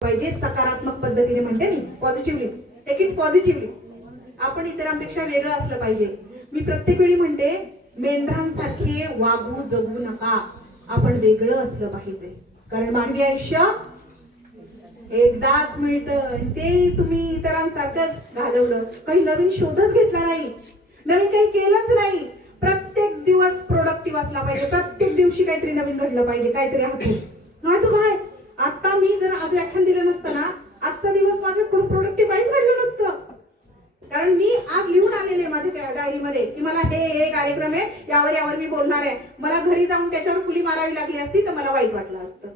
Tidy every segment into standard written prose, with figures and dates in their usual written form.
पाहिजे, सकारात्मक पद्धतीने म्हणते मी, पॉझिटिव्हली, टेक इट पॉझिटिव्हली. आपण इतरांपेक्षा वेगळं असलं पाहिजे. मी प्रत्येक वेळी म्हणते, मेंढरांसारखे वागू जगू नका, आपण वेगळं असलं पाहिजे. कारण मानवी आयुष्य एकदाच मिळतं, ते तुम्ही इतरांसारखंच घालवलं, काही नवीन शोधच घेतला नाही, नवीन काही केलंच नाही. प्रत्येक दिवस प्रोडक्टिव्ह असला पाहिजे, प्रत्येक दिवशी काहीतरी नवीन घडलं पाहिजे, काहीतरी हातून काय. आता मी जर आज व्याख्यान दिलं नसतं ना, आजचा दिवस माझ्याकडून प्रोडक्टिव्ह काहीच घडलं नसतं. कारण मी आज लिहून आलेले माझ्या डायरीमध्ये की मला हे कार्यक्रम आहे, यावर मी बोलणार आहे. मला घरी जाऊन त्याच्यावर फुली मारावी लागली असती तर मला वाईट वाटलं असतं.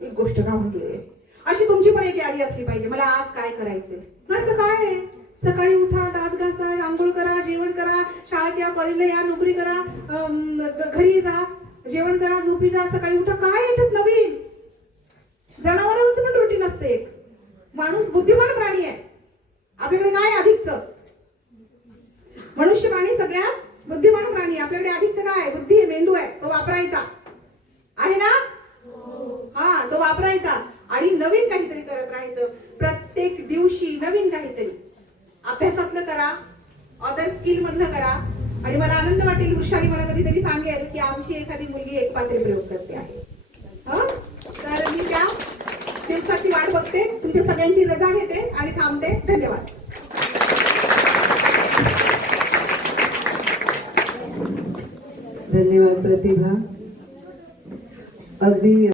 एक गोष्ट राहून गेली. अशी तुमची पण एक यादी असली पाहिजे, मला आज काय करायचंय. नाही तर काय आहे, सकाळी उठा, दात घासा, आंघोळ करा, जेवण करा, शाळेत या, कॉलेजला या, नोकरी करा, घरी जा, जेवण करा, झोपी जा, सकाळी उठा. काय याच्यात नवीन? जनावरांचं पण रुटीन असते. माणूस बुद्धिमान प्राणी आहे, आपल्याकडे काय अधिकचं? मनुष्य प्राणी सगळ्यात बुद्धिमान प्राणी. आपल्याकडे अधिकचं काय? बुद्धी आहे, मेंदू आहे, तो वापरायचा आहे ना. हा, तो वापरायचा आणि नवीन काहीतरी करत राहायचं. प्रत्येक दिवशी नवीन काहीतरी अभ्यासातलं करा, अदर स्किल मधलं करा. आणि मला आनंद वाटेल, वृषाली मला कधीतरी सांगेल की आमची एखादी मुलगी एक पात्री प्रयोग करते आहे. तर मी त्या दिवसाची वाट बघते, तुमच्या सगळ्यांची रजा घेते आणि थांबते. धन्यवाद. धन्यवाद प्रतिभा. अगदी